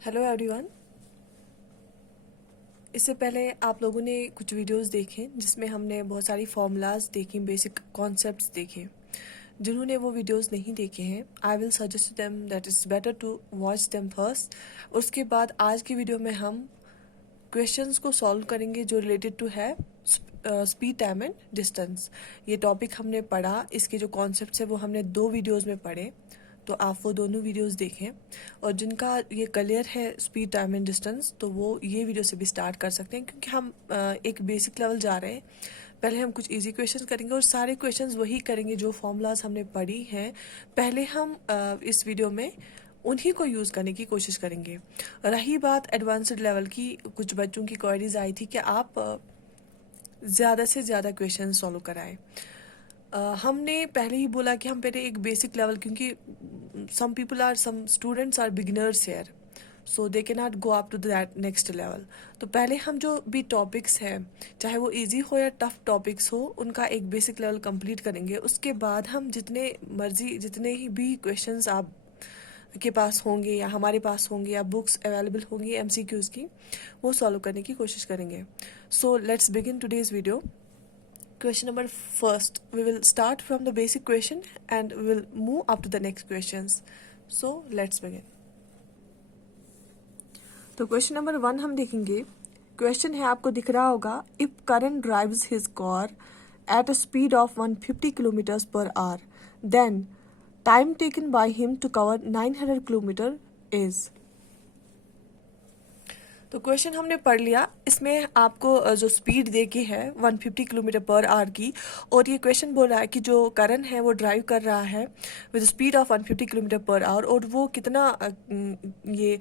Hello everyone. इससे पहले आप लोगों ने कुछ वीडियोस देखे जिसमें हमने बहुत सारी फॉर्मूलाज देखी, बेसिक कॉन्सेप्ट्स देखे। जिन्होंने वो वीडियोस नहीं देखे हैं, I will suggest them that is better to watch them first. उसके बाद आज की वीडियो में हम क्वेश्चंस को सॉल्व करेंगे जो रिलेटेड टू है स्पीड, टाइम एंड डिस्टेंस। ये टॉपिक हमने पढ़ा, इसके जो कॉन्सेप्ट्स है वो हमने 2 वीडियोस में पढ़े, तो आप वो दोनों वीडियोस देखें। और जिनका ये क्लियर है स्पीड, टाइम एंड डिस्टेंस, तो वो ये वीडियो से भी स्टार्ट कर सकते हैं, क्योंकि हम एक बेसिक लेवल जा रहे हैं। पहले हम कुछ इजी क्वेश्चंस करेंगे और सारे क्वेश्चंस वही करेंगे जो फॉर्मूलाज हमने पढ़ी हैं। पहले हम इस वीडियो में उन्हीं को यूज़ करने की कोशिश करेंगे। रही बात एडवांस्ड लेवल की, कुछ बच्चों की क्वेरीज आई थी कि आप ज़्यादा से ज़्यादा क्वेश्चन सॉल्व कराएं। हमने पहले ही बोला कि हम पहले एक बेसिक लेवल, क्योंकि some students are beginners here, so they cannot go up to that next level। तो पहले हम जो भी टॉपिक्स हैं, चाहे वो इजी हो या टफ टॉपिक्स हो, उनका एक बेसिक लेवल कंप्लीट करेंगे। उसके बाद हम जितने ही भी क्वेश्चंस आप के पास होंगे या हमारे पास होंगे या बुक्स अवेलेबल होंगी एमसीक्यूज़ की, वो सॉल्व करने की कोशिश करेंगे। So let's begin today's video. Question number first, we will start from the basic question and we will move up to the next questions. So let's begin. तो question number 1 हम देखेंगे। Question है, आपको दिख रहा होगा, if Karan drives his car at a speed of 150 kilometers per hour, then time taken by him to cover 900 kilometer is. तो question हमने पढ़ लिया। इसमें आपको जो स्पीड दे के है 150 किलोमीटर पर आवर की, और ये क्वेश्चन बोल रहा है कि जो करण है वो ड्राइव कर रहा है with speed of 150 kilometer per our, और वो कितना ये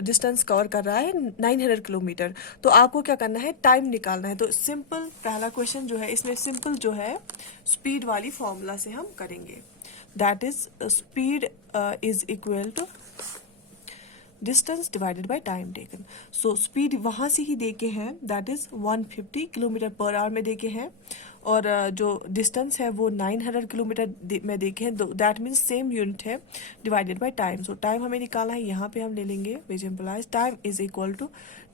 डिस्टेंस कवर कर रहा है, 900 किलोमीटर। तो आपको क्या करना है, टाइम निकालना है। तो सिंपल पहला क्वेश्चन जो है, इसमें सिंपल जो है स्पीड वाली फॉर्मूला से हम करेंगे। That is speed is equal to distance divided by time taken. So speed वहाँ से ही देके हैं, that is 150 kilometer per hour में देके हैं, और जो डिस्टेंस है वो 900 किलोमीटर में देखे हैं। दैट मीन्स सेम यूनिट है, divided by time. So time हमें निकालना है, यहाँ पे हम ले लेंगे which implies time is equal to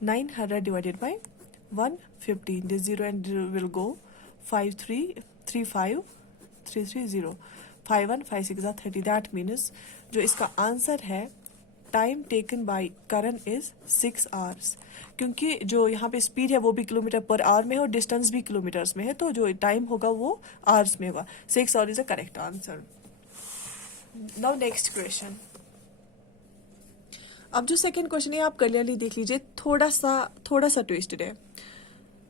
900 divided by 150। This 0 and 0 will go, 5 3 3 5 3 3 0 5 1 5 6 30। That means जो इसका आंसर है, time taken bye Karan is 6 hours. क्योंकि जो यहाँ पे स्पीड है वो भी किलोमीटर पर आवर में है और डिस्टेंस भी किलोमीटर्स में है, तो जो टाइम होगा वो आवर्स में होगा। 6 our is a correct answer. Now next question. अब जो सेकंड क्वेश्चन है आप क्लियरली देख लीजिए, थोड़ा सा ट्विस्टेड है।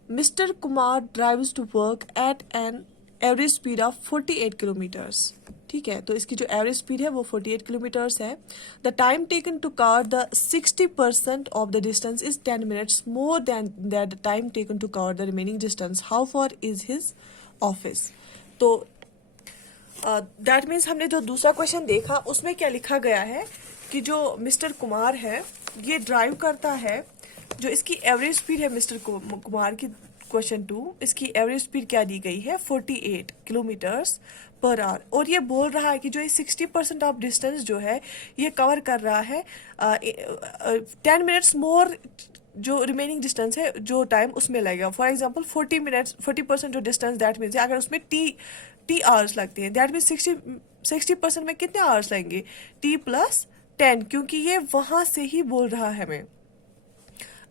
Mister Kumar drives to work at an average speed of 48 kilometers. ठीक है, तो इसकी जो एवरेज स्पीड है वो 48 किलोमीटर्स है। The time taken to cover the 60% of the distance is 10 minutes more than that time taken to cover the remaining distance. How far is his office. तो that means हमने जो दूसरा question देखा उसमें क्या लिखा गया है कि जो मिस्टर कुमार है ये ड्राइव करता है, जो इसकी एवरेज स्पीड है मिस्टर कुमार की, क्वेश्चन 2, इसकी एवरेज स्पीड क्या दी गई है, 48 किलोमीटर्स पर आवर। और ये बोल रहा है कि जो ये 60% ऑफ डिस्टेंस जो है ये कवर कर रहा है 10 मिनट्स मोर, जो रिमेनिंग डिस्टेंस है जो टाइम उसमें लगेगा। फॉर एग्जांपल 40% जो डिस्टेंस, दैट मीन्स अगर उसमें टी आवर्स लगते हैं, दैट मीन्स 60% में कितने आवर्स लगेंगे, टी प्लस 10, क्योंकि ये वहां से ही बोल रहा है हमें।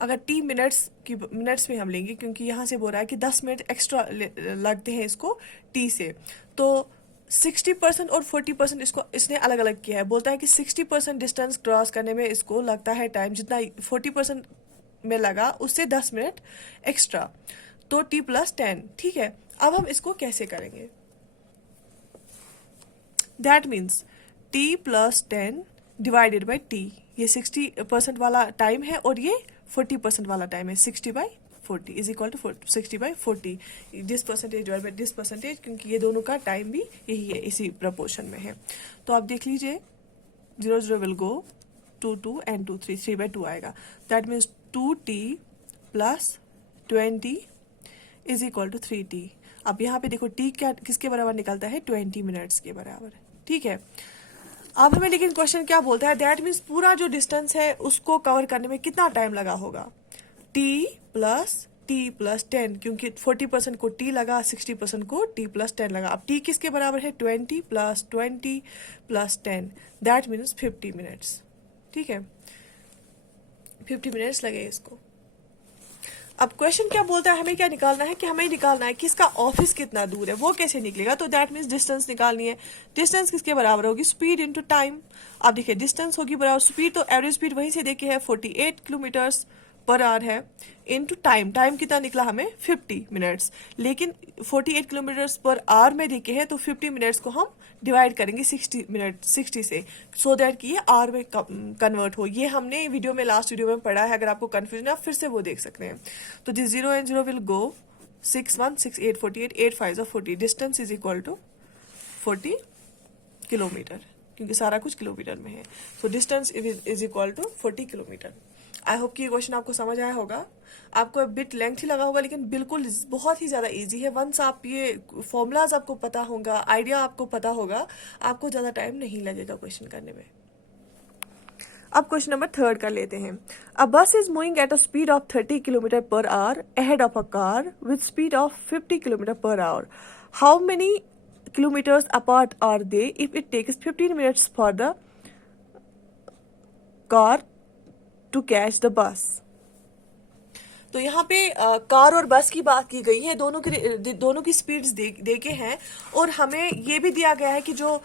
अगर मिनट्स में हम लेंगे, क्योंकि यहाँ से बोल रहा है कि 10 मिनट एक्स्ट्रा लगते हैं इसको टी से, तो 60% और 40% इसको इसने अलग अलग किया है। बोलता है कि 60% डिस्टेंस क्रॉस करने में इसको लगता है टाइम जितना 40% में लगा, उससे 10 मिनट एक्स्ट्रा, तो टी प्लस 10। ठीक है, अब हम इसको कैसे करेंगे, that means T plus 10 divided by T. ये 60% वाला टाइम है और ये 40% वाला टाइम है, 60/40 is equal to 60/40। This percentage और दिस परसेंटेज, क्योंकि ये दोनों का टाइम भी यही है, इसी प्रपोर्शन में है। तो आप देख लीजिए, 0 0 विल गो, 2 2 एंड 2 3 3/2 आएगा। That means 2t plus 20 is equal to 3t। अब यहाँ पे देखो t क्या किसके बराबर निकलता है, 20 मिनट्स के बराबर। ठीक है, अब हमें लेकिन क्वेश्चन क्या बोलता है, दैट मीन्स पूरा जो डिस्टेंस है उसको कवर करने में कितना टाइम लगा होगा, t+t+10, क्योंकि 40% को t लगा, 60% को t+10 लगा। अब t किसके बराबर है, 20+20+10, दैट मीन्स 50 मिनट्स। ठीक है, 50 मिनट्स लगे इसको। अब क्वेश्चन क्या बोलता है, हमें क्या निकालना है, कि हमें निकालना है कि इसका ऑफिस कितना दूर है, वो कैसे निकलेगा। तो दैट मीन्स डिस्टेंस निकालनी है। डिस्टेंस किसके बराबर होगी, स्पीड इनटू टाइम। अब देखिए डिस्टेंस होगी बराबर स्पीड, तो एवरेज स्पीड वहीं से देखिए है 48 किलोमीटर्स पर आवर है, इनटू टाइम। टाइम कितना निकला हमें 50 मिनट्स, लेकिन 48 किलोमीटर्स पर आवर में देखे हैं, तो 50 मिनट्स को हम डिवाइड करेंगे 60 से, सो दैट कि ये आवर में कन्वर्ट हो। ये हमने वीडियो में, लास्ट वीडियो में पढ़ा है, अगर आपको कंफ्यूजन है आप फिर से वो देख सकते हैं। तो this 0 and 0 will go, 6 1 6 8 48, 8 5 40, distance is equal to 40 kilometer, क्योंकि सारा कुछ किलोमीटर में है। So distance is equal to 40 kilometer. I hope कि ये क्वेश्चन आपको समझ आया होगा। आपको बिट लेंथी लगा होगा, लेकिन बिल्कुल बहुत ही ज्यादा इजी है। वंस आप ये फॉर्मूलाज आपको पता होगा, आइडिया आपको पता होगा, आपको ज्यादा टाइम नहीं लगेगा क्वेश्चन करने में। अब क्वेश्चन नंबर 3 कर लेते हैं। अ बस is moving at a speed of 30 kilometre per our ahead of a car with speed of 50 kilometre per our. How many kilometers apart are they if it takes 15 minutes for the car to catch the bus? तो यहाँ पे car और बस की बात की गई है, दोनों की स्पीड्स देके हैं, और हमें ये भी दिया गया है कि जो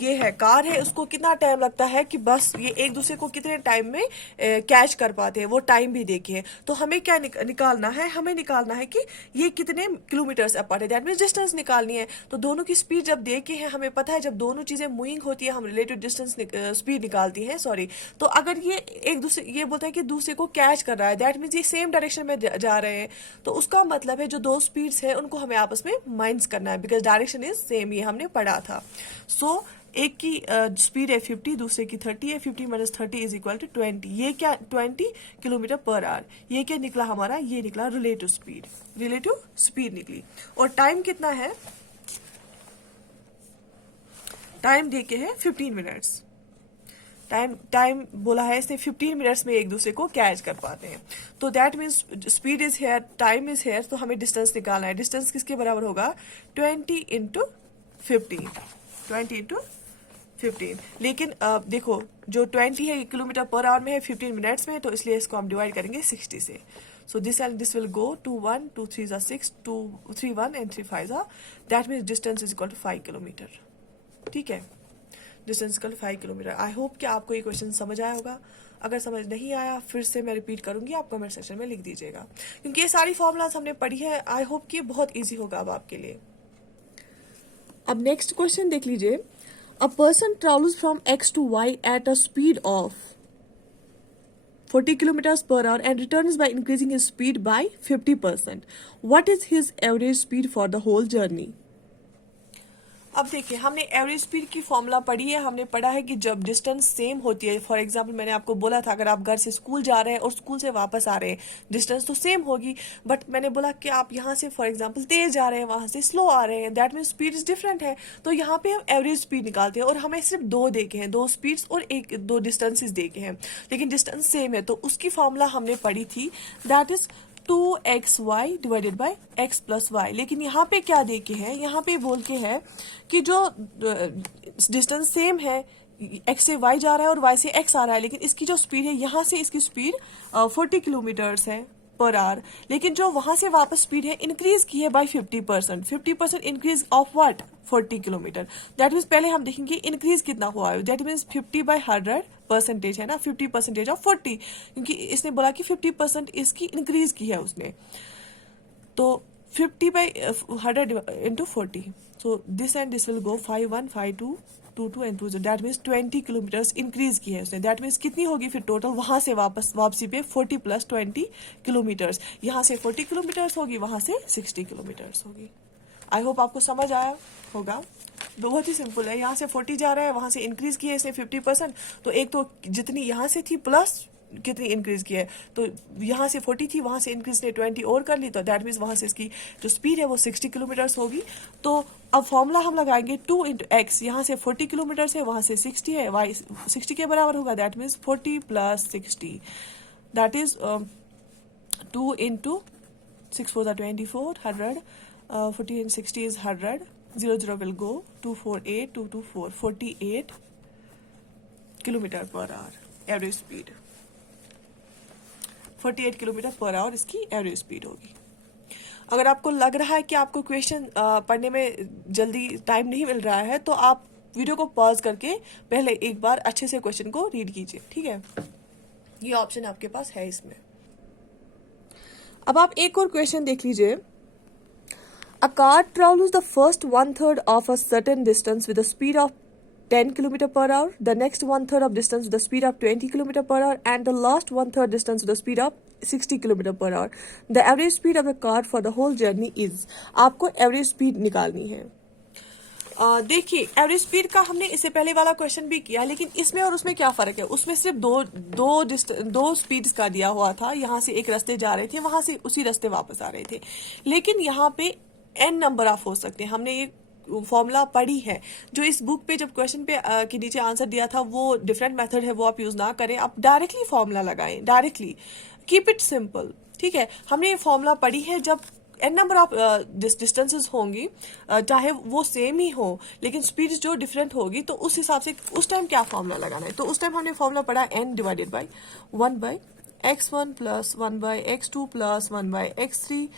ये है कार है, उसको कितना टाइम लगता है कि बस ये एक दूसरे को कितने टाइम में कैच कर पाते हैं, वो टाइम भी देखे हैं। तो हमें क्या निकालना है, हमें निकालना है कि ये कितने किलोमीटर्स अपार्ट है, दैट मीन्स डिस्टेंस निकालनी है। तो दोनों की स्पीड जब देखे हैं, हमें पता है जब दोनों चीजें मूविंग होती है हम रिलेटिव डिस्टेंस स्पीड निकालती हैं, सॉरी। तो अगर ये एक दूसरे, ये बोलता है कि दूसरे को कैच कर रहा है, दैट मीन्स ये सेम डायरेक्शन में जा रहे हैं, तो उसका मतलब है जो दो स्पीड्स है उनको हमें आपस में माइनस करना है, बिकॉज डायरेक्शन इज सेम, ये हमने पढ़ा था। सो एक की स्पीड है 50, दूसरे की 30 है, 50 माइनस 30 इज इक्वल टू 20। ये क्या 20 किलोमीटर पर आवर। ये क्या निकला हमारा, ये निकला रिलेटिव स्पीड निकली। और टाइम कितना है, टाइम देके है 15 मिनट्स। टाइम बोला है इसने 15 मिनट्स में एक दूसरे को कैच कर पाते हैं। तो that means speed is here, time is here, तो हमें डिस्टेंस निकालना है। डिस्टेंस किसके बराबर होगा, 20 इंटू 15, 20 इंटू 15। लेकिन देखो जो 20 है किलोमीटर पर आवर में है, 15 मिनट्स में, तो इसलिए इसको हम डिवाइड करेंगे 60 से। So this will go 2 1 2 3 6 2 3 1 and 3 5 that means distance is equal to 5 kilometer. ठीक है, distance equal 5 kilometer. I hope कि आपको ये क्वेश्चन समझ आया होगा। अगर समझ नहीं आया फिर से मैं रिपीट करूंगी, आप कमेंट सेक्शन में लिख दीजिएगा, क्योंकि ये सारी फॉर्मूलाज हमने पढ़ी है। आई होप कि बहुत ईजी होगा अब आपके लिए। अब नेक्स्ट क्वेश्चन देख लीजिए। A person travels from X to Y at a speed of 40 kilometers per hour and returns by increasing his speed by 50%. What is his average speed for the whole journey? अब देखिए हमने average speed की formula पढ़ी है। हमने पढ़ा है कि जब डिस्टेंस सेम होती है, फॉर एग्जांपल मैंने आपको बोला था अगर आप घर से स्कूल जा रहे हैं और स्कूल से वापस आ रहे हैं, डिस्टेंस तो सेम होगी, बट मैंने बोला कि आप यहाँ से फॉर एग्जांपल तेज जा रहे हैं, वहां से स्लो आ रहे हैं, that means speed is different है। तो यहाँ पे हम एवरेज स्पीड निकालते हैं, और हमें सिर्फ दो देखे हैं, दो स्पीड्स और दो डिस्टेंसेज देखे हैं, लेकिन डिस्टेंस सेम है। तो उसकी फॉर्मूला हमने पढ़ी थी, that is 2xy divided by x plus Y. लेकिन यहाँ पे क्या देखे हैं, यहाँ पे बोल के है कि जो डिस्टेंस सेम है, x से y जा रहा है और y से x आ रहा है, लेकिन इसकी जो स्पीड है यहाँ से इसकी स्पीड 40 किलोमीटर्स है पर आवर, लेकिन जो वहां से वापस स्पीड है इंक्रीज की है by 50%। 50% increase of what, 40 kilometer. That means पहले हम देखेंगे इंक्रीज कितना हुआ है, दैट मीन्स 50/100% है ना, 50% ऑफ 40, क्योंकि इसने बोला कि 50% इसकी इंक्रीज की है उसने। तो 50/100 into 40, so this and this will go 5 1 5 2 2 2 and 2 0, that means 20 kilometres increase की है उसने। दैट मीन्स कितनी होगी फिर टोटल वहां से वापसी पे 40 + 20 किलोमीटर्स, यहाँ से 40 किलोमीटर्स होगी, वहां से 60 किलोमीटर्स होगी। आई होप आपको समझ आया होगा। बहुत ही सिंपल है, यहाँ से 40 जा रहा है, वहां से इंक्रीज की है इसने 50%, तो एक तो जितनी यहाँ से थी प्लस कितनी इंक्रीज की है, तो यहाँ से 40 थी, वहाँ से इंक्रीज ने 20 और कर ली, तो दैट मीन्स वहाँ से इसकी जो स्पीड है वो 60 किलोमीटर्स होगी। तो अब फॉर्मूला हम लगाएंगे 2 इंटू एक्स, यहाँ से 40 किलोमीटर्स है, वहाँ से 60 है, वाई 60 के बराबर होगा, that means 40 plus 60, that is 2 into 6 4 24 100, 40 and 60 is 100, 0 0 will go, 248 224 48 kilometre per our average speed, 48 kilometre per our इसकी एवरेज स्पीड होगी। अगर आपको लग रहा है कि आपको क्वेश्चन पढ़ने में जल्दी टाइम नहीं मिल रहा है, तो आप वीडियो को पॉज करके पहले एक बार अच्छे से क्वेश्चन को रीड कीजिए, ठीक है, ये ऑप्शन आपके पास है इसमें। अब आप एक और क्वेश्चन देख लीजिए। A car travels the first 1/3 of a certain distance with a speed of 10 km per hour, the next 1/3 of distance with a speed of 20 km per hour, and the last 1/3 distance with a speed of 60 km per hour. The average speed of the car for the whole journey is. आपको average speed निकालनी है। देखिए, average speed का हमने इससे पहले वाला question भी किया, लेकिन इसमें और उसमें क्या फर्क है, उसमें सिर्फ दो स्पीड्स का दिया हुआ था, यहाँ से एक रास्ते जा रहे थे, वहां से उसी रास्ते वापस आ रहे थे, लेकिन यहाँ पे n नंबर ऑफ हो सकते हैं। हमने ये फॉर्मूला पढ़ी है, जो इस बुक पे जब क्वेश्चन पे के नीचे आंसर दिया था वो डिफरेंट मेथड है, वो आप यूज ना करें, आप डायरेक्टली फॉर्मूला लगाएं, डायरेक्टली कीप इट सिंपल, ठीक है। हमने ये फॉर्मूला पढ़ी है, जब n नंबर ऑफ डिस्टेंसेस होंगी, चाहे वो सेम ही हो, लेकिन स्पीड जो डिफरेंट होगी, तो उस हिसाब से उस टाइम क्या फॉर्मूला लगाना है। तो उस टाइम हमने फॉर्मूला पढ़ा n divided by 1/x1 plus 1/x2 plus 1/x3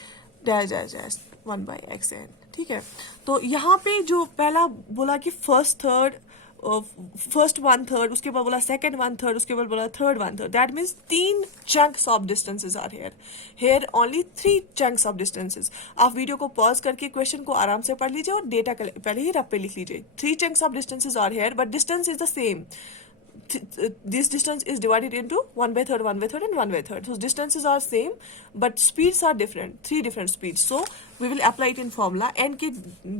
dash dash dash 1/xn, ठीक है। तो यहाँ पे जो पहला बोला कि फर्स्ट 1/3, उसके बाद बोला सेकंड 1/3, उसके बाद बोला third 1/3, that means 3 chunks of distances are here only 3 chunks of distances. आप वीडियो को पॉज करके क्वेश्चन को आराम से पढ़ लीजिए और डेटा पहले ही रफ पे लिख लीजिए। 3 chunks of distances are here, but distance is the same. This distance is divided into 1/3, 1/3 and 1/3. So distances are same, but speeds are different. 3 different speeds. So we will apply it in formula. n की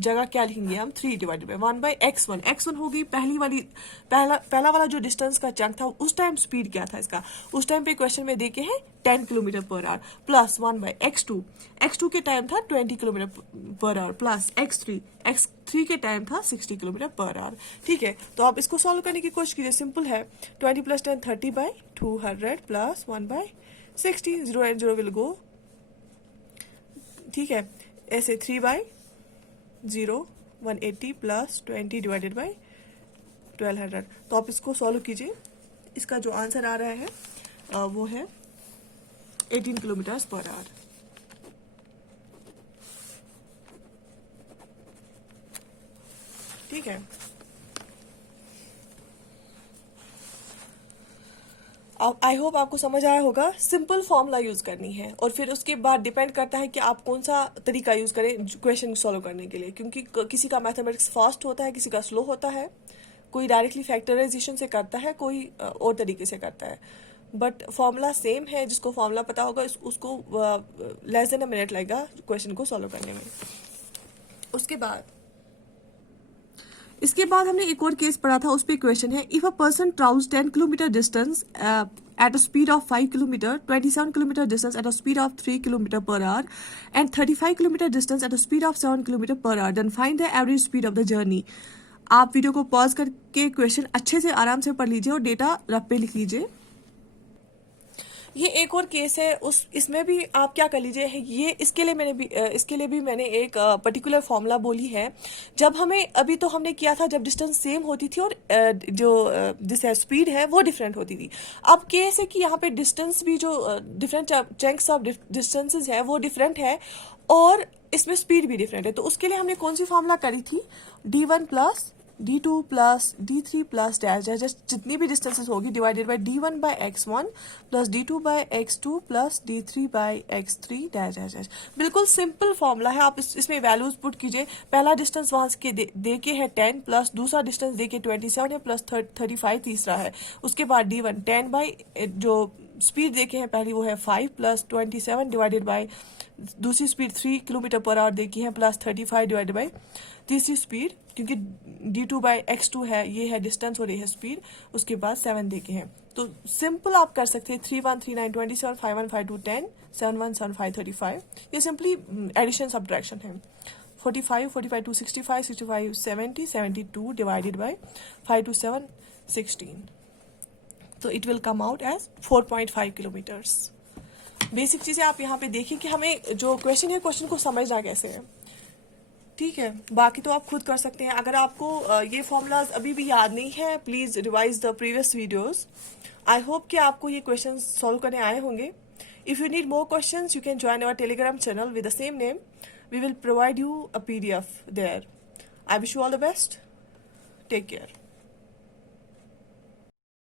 जगह क्या लिखेंगे हम, 3 divided by 1/x1. x1 होगी पहला वाला जो distance का चंक था, उस टाइम स्पीड क्या था इसका, उस टाइम पे क्वेश्चन में देखे हैं 10 kilometre per our, plus 1/x2. x2 के टाइम था 20 kilometre per our, plus x3 के टाइम था 60 किलोमीटर पर आवर, ठीक है। तो आप इसको सॉल्व करने की कोशिश कीजिए, सिंपल है। 20 + 10 30/200 प्लस 1/60, 0 and 0 will go, ठीक है। ऐसे 3/0 180 प्लस 20 डिवाइडेड बाई 1200। तो आप इसको सॉल्व कीजिए, इसका जो आंसर आ रहा है वो है 18 किलोमीटर पर आवर, ठीक है। आई होप आपको समझ आया होगा। सिंपल फॉर्मूला यूज करनी है, और फिर उसके बाद डिपेंड करता है कि आप कौन सा तरीका यूज करें क्वेश्चन सॉल्व करने के लिए, क्योंकि किसी का मैथमेटिक्स फास्ट होता है, किसी का स्लो होता है, कोई डायरेक्टली फैक्टराइजेशन से करता है, कोई और तरीके से करता है, बट फॉर्मूला सेम है। जिसको फॉर्मूला पता होगा उसको लेस देन अ मिनट लगेगा क्वेश्चन को सॉल्व करने में। इसके बाद हमने एक और केस पढ़ा था, उस पे क्वेश्चन है, if a person travels 10 kilometre distance at a speed of 5 km, 27 km distance at a speed of 3 km per hour, and 35 km distance at a speed of 7 km per hour, then find the average speed of the journey. आप video को pause करके question अच्छे से आराम से पढ़ लीजिए और डेटा रफ पे लिख लीजिए। ये एक और केस है, इसमें भी आप क्या कर लीजिए, ये इसके लिए भी मैंने एक पर्टिकुलर फॉर्मूला बोली है। जब हमें अभी तो हमने किया था जब डिस्टेंस सेम होती थी और जो जिससे स्पीड है वो डिफरेंट होती थी। अब केस है कि यहाँ पे डिस्टेंस भी जो डिफरेंट चंक्स ऑफ डिस्टेंसेस है वो डिफरेंट है, और इसमें स्पीड भी डिफरेंट है। तो उसके लिए हमने कौन सी फॉर्मूला करी थी, d1 plus d2 plus d3 plus dash dash, जितनी भी डिस्टेंसेस होगी divided by d1/x1 plus d2/x2 plus d3/x3 dash dash dash. बिल्कुल सिंपल फॉर्मूला है, आप इसमें वैल्यूज पुट कीजिए। पहला डिस्टेंस वहां के दे के है 10, प्लस दूसरा डिस्टेंस दे के 27 है, प्लस 35 तीसरा है। उसके बाद d1 10 बाई जो स्पीड देखे हैं पहली वो है 5 प्लस 27 डिवाइडेड बाई दूसरी स्पीड 3 किलोमीटर पर आवर देखी है, प्लस 35 डिवाइडेड बाई तीसरी स्पीड क्योंकि d2/x2 है, ये है डिस्टेंस और ये है स्पीड, उसके बाद 7 देखे हैं। तो सिंपल आप कर सकते हैं 3 1 3 9 27 5 1 5 2 10 7 1 7 5 35। ये सिंपली एडिशन सब्ट्रैक्शन है। 45 45 2 65 65 70 72 डिवाइडेड बाय 5 2 7 16, तो it will come out as 4.5 kilometers. Basic चीजें आप यहाँ पे देखिए कि हमें जो क्वेश्चन है, क्वेश्चन को समझना कैसे है, ठीक है। बाकी तो आप खुद कर सकते हैं। अगर आपको ये फॉर्मूलाज अभी भी याद नहीं है, please revise the previous videos. I hope कि आपको ये क्वेश्चन सॉल्व करने आए होंगे। If you need more questions you can join our Telegram channel with the same name. We will provide you a PDF there. I wish you all the best. Take care.